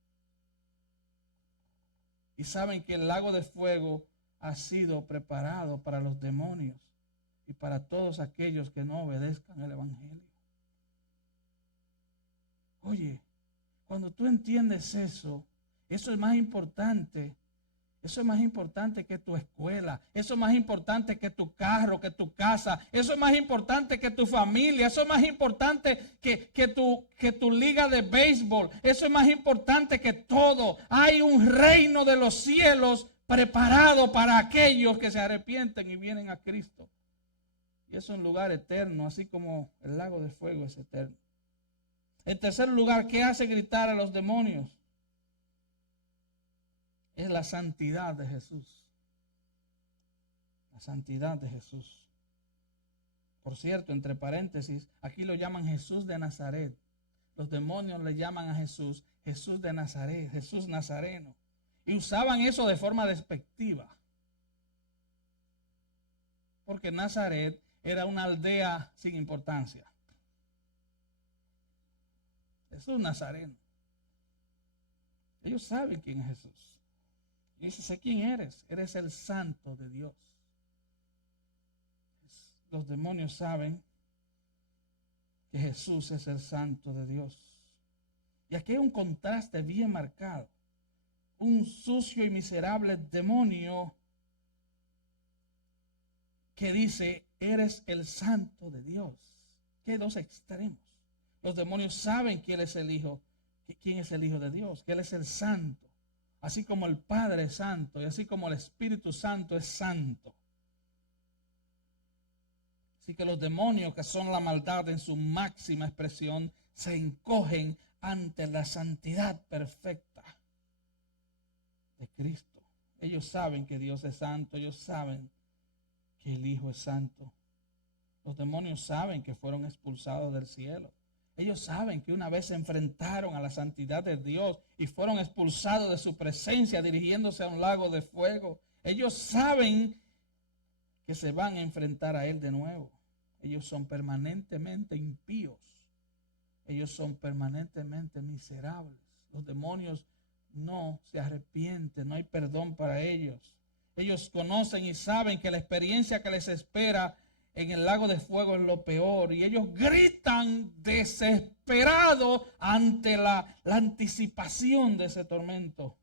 Y saben que el lago de fuego ha sido preparado para los demonios y para todos aquellos que no obedezcan el Evangelio. Oye, cuando tú entiendes eso es más importante. Eso es más importante que tu escuela. Eso es más importante que tu carro, que tu casa. Eso es más importante que tu familia. Eso es más importante que tu liga de béisbol. Eso es más importante que todo. Hay un reino de los cielos preparado para aquellos que se arrepienten y vienen a Cristo. Y eso es un lugar eterno, así como el lago de fuego es eterno. En tercer lugar, ¿qué hace gritar a los demonios? Es la santidad de Jesús. La santidad de Jesús. Por cierto, entre paréntesis, aquí lo llaman Jesús de Nazaret. Los demonios le llaman a Jesús Jesús de Nazaret, Jesús Nazareno. Y usaban eso de forma despectiva. Porque Nazaret era una aldea sin importancia. Jesús Nazareno. Ellos saben quién es Jesús. Y dice, sé quién eres. Eres el santo de Dios. Los demonios saben que Jesús es el santo de Dios. Y aquí hay un contraste bien marcado. Un sucio y miserable demonio que dice, eres el santo de Dios. Que hay dos extremos. Los demonios saben quién es el Hijo de Dios, que Él es el santo. Así como el Padre es santo y así como el Espíritu Santo es santo. Así que los demonios, que son la maldad en su máxima expresión, se encogen ante la santidad perfecta de Cristo. Ellos saben que Dios es santo, ellos saben que el Hijo es santo. Los demonios saben que fueron expulsados del cielo. Ellos saben que una vez se enfrentaron a la santidad de Dios y fueron expulsados de su presencia dirigiéndose a un lago de fuego. Ellos saben que se van a enfrentar a Él de nuevo. Ellos son permanentemente impíos. Ellos son permanentemente miserables. Los demonios no se arrepienten, no hay perdón para ellos. Ellos conocen y saben que la experiencia que les espera en el lago de fuego es lo peor. Y ellos gritan desesperados ante la anticipación de ese tormento.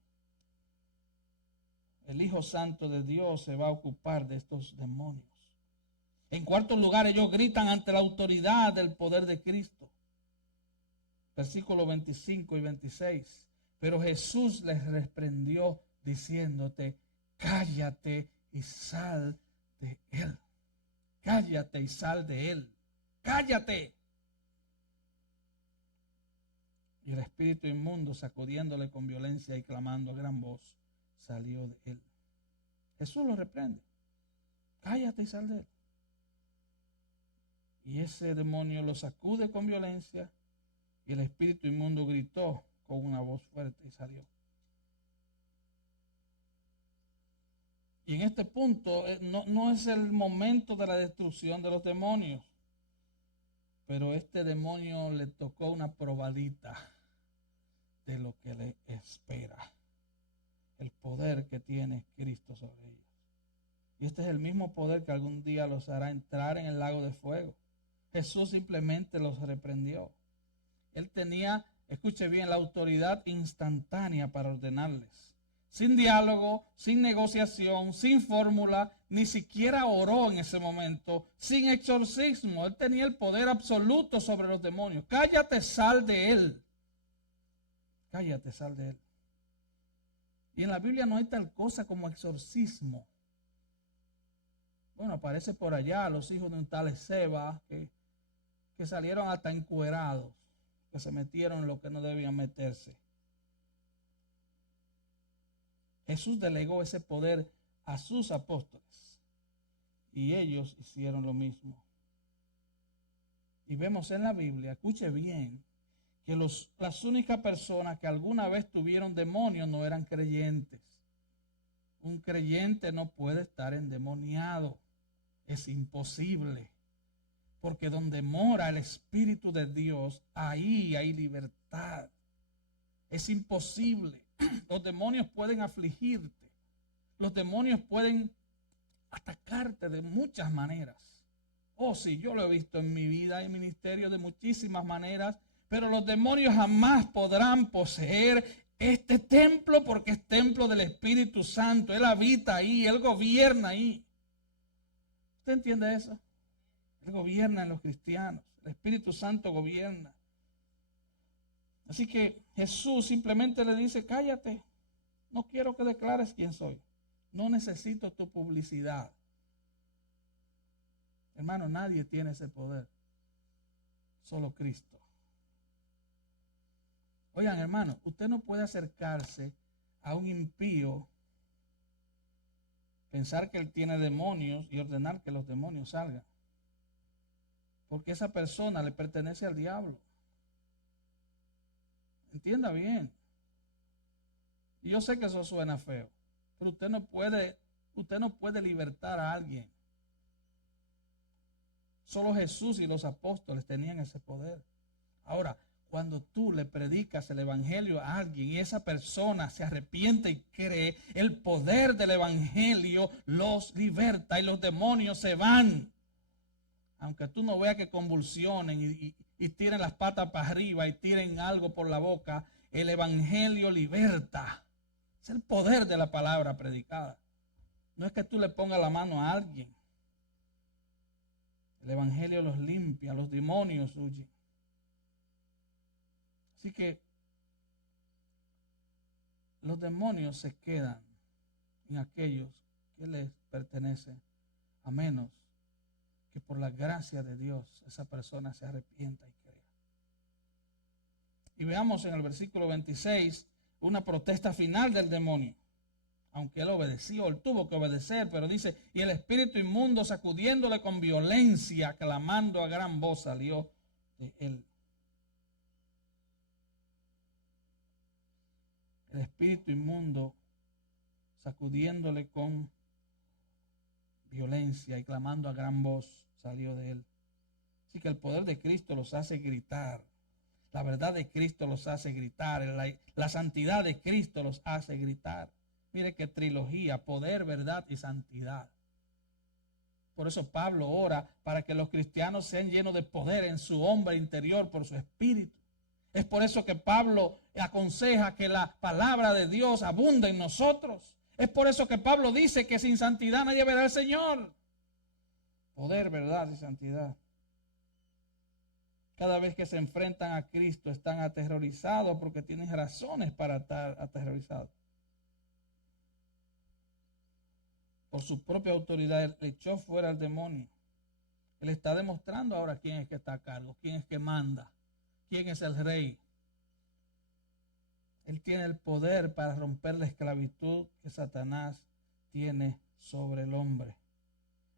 El Hijo Santo de Dios se va a ocupar de estos demonios. En cuarto lugar, ellos gritan ante la autoridad del poder de Cristo. Versículos 25 y 26. Pero Jesús les reprendió diciéndote, cállate y sal de él. Cállate y sal de él. Cállate. Y el espíritu inmundo, sacudiéndole con violencia y clamando a gran voz, salió de él. Jesús lo reprende. Cállate y sal de él. Y ese demonio lo sacude con violencia y el espíritu inmundo gritó con una voz fuerte y salió. Y en este punto no es el momento de la destrucción de los demonios, pero este demonio le tocó una probadita de lo que le espera, el poder que tiene Cristo sobre ellos. Y este es el mismo poder que algún día los hará entrar en el lago de fuego. Jesús simplemente los reprendió. Él tenía, escuche bien, la autoridad instantánea para ordenarles. Sin diálogo, sin negociación, sin fórmula, ni siquiera oró en ese momento, sin exorcismo. Él tenía el poder absoluto sobre los demonios. Cállate, sal de él. Cállate, sal de él. Y en la Biblia no hay tal cosa como exorcismo. Bueno, aparece por allá los hijos de un tal Seba que salieron hasta encuerados, que se metieron en lo que no debían meterse. Jesús delegó ese poder a sus apóstoles y ellos hicieron lo mismo. Y vemos en la Biblia, escuche bien, que las únicas personas que alguna vez tuvieron demonios no eran creyentes. Un creyente no puede estar endemoniado. Es imposible. Porque donde mora el Espíritu de Dios, ahí hay libertad. Es imposible. Los demonios pueden afligirte. Los demonios pueden atacarte de muchas maneras. Oh, sí, yo lo he visto en mi vida y ministerio de muchísimas maneras, pero los demonios jamás podrán poseer este templo porque es templo del Espíritu Santo. Él habita ahí, Él gobierna ahí. ¿Usted entiende eso? Él gobierna en los cristianos. El Espíritu Santo gobierna. Así que Jesús simplemente le dice, cállate. No quiero que declares quién soy. No necesito tu publicidad. Hermano, nadie tiene ese poder. Solo Cristo. Oigan, hermano, usted no puede acercarse a un impío, pensar que él tiene demonios y ordenar que los demonios salgan. Porque esa persona le pertenece al diablo. Entienda bien. Y yo sé que eso suena feo, pero usted no puede libertar a alguien. Solo Jesús y los apóstoles tenían ese poder. Ahora, cuando tú le predicas el evangelio a alguien y esa persona se arrepiente y cree, el poder del evangelio los liberta y los demonios se van. Aunque tú no veas que convulsionen y tiren las patas para arriba y tiren algo por la boca, el evangelio liberta. Es el poder de la palabra predicada. No es que tú le pongas la mano a alguien. El evangelio los limpia, los demonios huyen. Así que los demonios se quedan en aquellos que les pertenecen, a menos que por la gracia de Dios esa persona se arrepienta y crea. Y veamos en el versículo 26 una protesta final del demonio. Aunque él obedeció, él tuvo que obedecer, pero dice, y el espíritu inmundo sacudiéndole con violencia, clamando a gran voz, salió de él. El espíritu inmundo sacudiéndole con violencia y clamando a gran voz, salió de él. Así que el poder de Cristo los hace gritar. La verdad de Cristo los hace gritar. La santidad de Cristo los hace gritar. Mire qué trilogía: poder, verdad y santidad. Por eso Pablo ora para que los cristianos sean llenos de poder en su hombre interior por su espíritu. Es por eso que Pablo aconseja que la palabra de Dios abunde en nosotros. Es por eso que Pablo dice que sin santidad nadie verá al Señor. Poder, verdad y santidad. Cada vez que se enfrentan a Cristo están aterrorizados porque tienen razones para estar aterrorizados. Por su propia autoridad, él echó fuera al demonio. Él está demostrando ahora quién es que está a cargo, quién es que manda, quién es el rey. Él tiene el poder para romper la esclavitud que Satanás tiene sobre el hombre.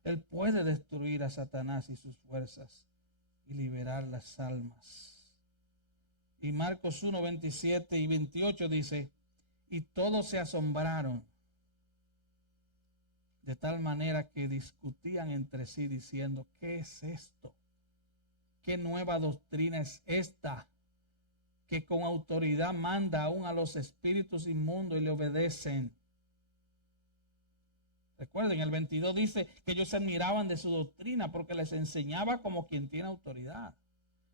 Él puede destruir a Satanás y sus fuerzas y liberar las almas. Y Marcos 1, 27 y 28 dice, y todos se asombraron, de tal manera que discutían entre sí diciendo, ¿qué es esto? ¿Qué nueva doctrina es esta? Que con autoridad manda aún a los espíritus inmundos y le obedecen. Recuerden, el 22 dice que ellos se admiraban de su doctrina porque les enseñaba como quien tiene autoridad.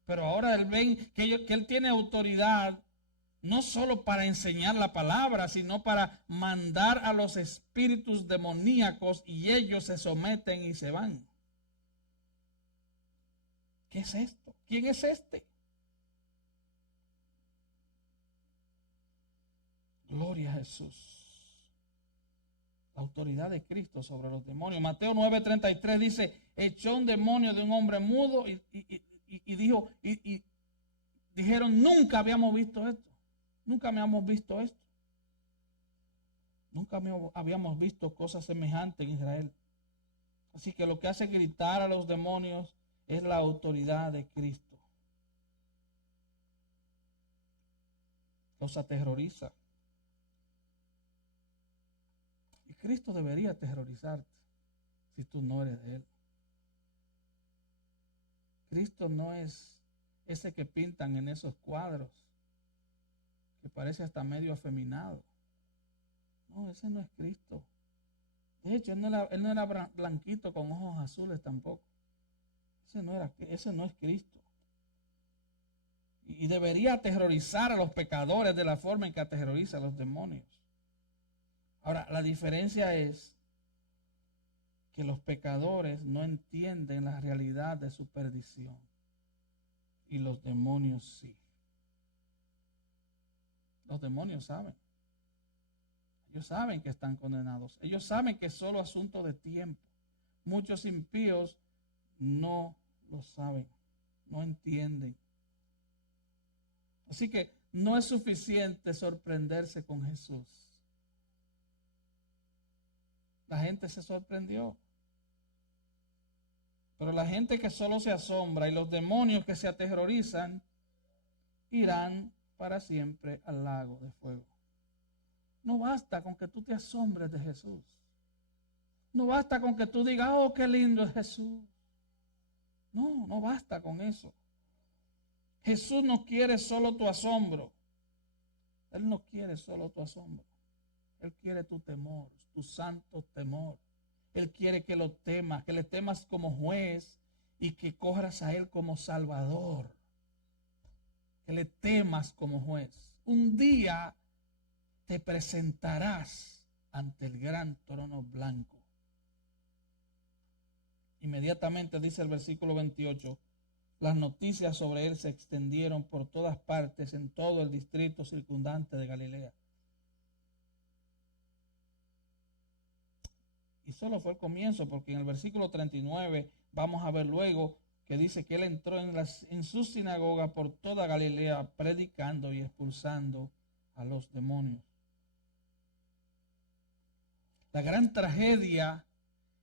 Pero ahora él ven que él tiene autoridad no solo para enseñar la palabra, sino para mandar a los espíritus demoníacos y ellos se someten y se van. ¿Qué es esto? ¿Quién es este? Gloria a Jesús. La autoridad de Cristo sobre los demonios. Mateo 9:33 dice, echó un demonio de un hombre mudo y dijo, y dijeron, nunca habíamos visto esto. Nunca habíamos visto esto. Nunca habíamos visto cosas semejantes en Israel. Así que lo que hace gritar a los demonios es la autoridad de Cristo. Los aterroriza. Y Cristo debería aterrorizarte si tú no eres de Él. Cristo no es ese que pintan en esos cuadros, que parece hasta medio afeminado. No, ese no es Cristo. De hecho, él no era blanquito con ojos azules tampoco. Ese no es Cristo. Y debería aterrorizar a los pecadores de la forma en que aterroriza a los demonios. Ahora, la diferencia es que los pecadores no entienden la realidad de su perdición y los demonios sí. Los demonios saben. Ellos saben que están condenados. Ellos saben que es solo asunto de tiempo. Muchos impíos no lo saben, no entienden. Así que no es suficiente sorprenderse con Jesús. La gente se sorprendió. Pero la gente que solo se asombra y los demonios que se aterrorizan irán para siempre al lago de fuego. No basta con que tú te asombres de Jesús. No basta con que tú digas, oh, qué lindo es Jesús. No, no basta con eso. Jesús no quiere solo tu asombro. Él no quiere solo tu asombro. Él quiere tu temor, tu santo temor. Él quiere que lo temas, que le temas como juez y que corras a Él como Salvador. Que le temas como juez. Un día te presentarás ante el gran trono blanco. Inmediatamente dice el versículo 28, las noticias sobre él se extendieron por todas partes en todo el distrito circundante de Galilea. Y solo fue el comienzo, porque en el versículo 39 vamos a ver luego que dice que él entró en su sinagoga por toda Galilea predicando y expulsando a los demonios. La gran tragedia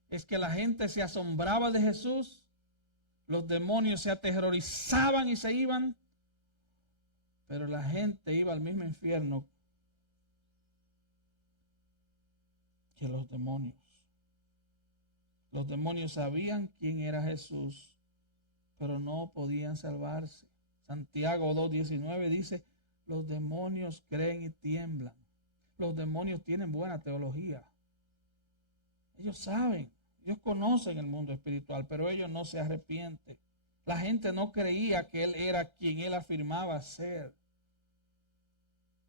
es que la gente se asombraba de Jesús, los demonios se aterrorizaban y se iban, pero la gente iba al mismo infierno que los demonios. Los demonios sabían quién era Jesús, pero no podían salvarse. Santiago 2:19 dice, los demonios creen y tiemblan. Los demonios tienen buena teología. Ellos saben, ellos conocen el mundo espiritual, pero ellos no se arrepienten. La gente no creía que él era quien él afirmaba ser.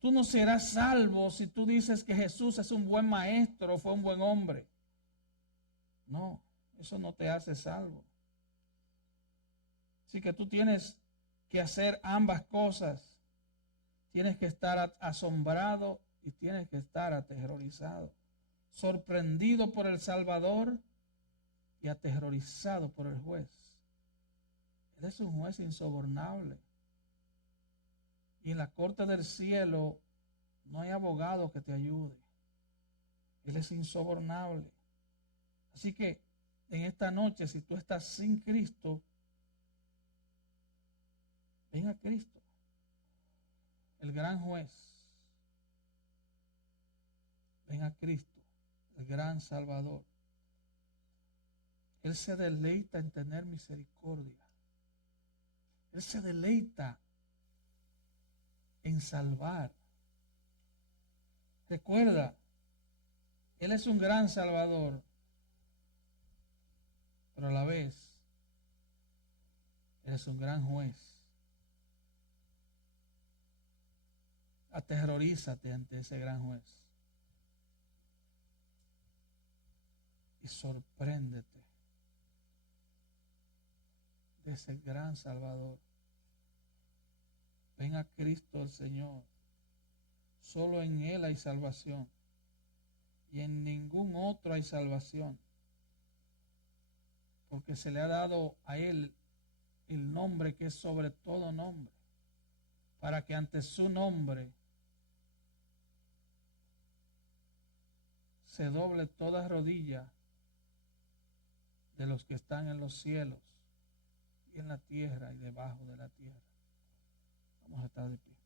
Tú no serás salvo si tú dices que Jesús es un buen maestro o fue un buen hombre. No, eso no te hace salvo. Así que tú tienes que hacer ambas cosas. Tienes que estar asombrado y tienes que estar aterrorizado. Sorprendido por el Salvador y aterrorizado por el juez. Él es un juez insobornable. Y en la corte del cielo no hay abogado que te ayude. Él es insobornable. Así que en esta noche, si tú estás sin Cristo, ven a Cristo, el gran juez. Ven a Cristo, el gran Salvador. Él se deleita en tener misericordia. Él se deleita en salvar. Recuerda, Él es un gran Salvador, pero a la vez, Él es un gran juez. Aterrorízate ante ese gran juez. Y sorpréndete de ese gran Salvador. Ven a Cristo el Señor. Solo en Él hay salvación. y en ningún otro hay salvación, porque se le ha dado a Él el nombre que es sobre todo nombre, para que ante su nombre se doble toda rodilla de los que están en los cielos y en la tierra y debajo de la tierra. Vamos a estar de pie.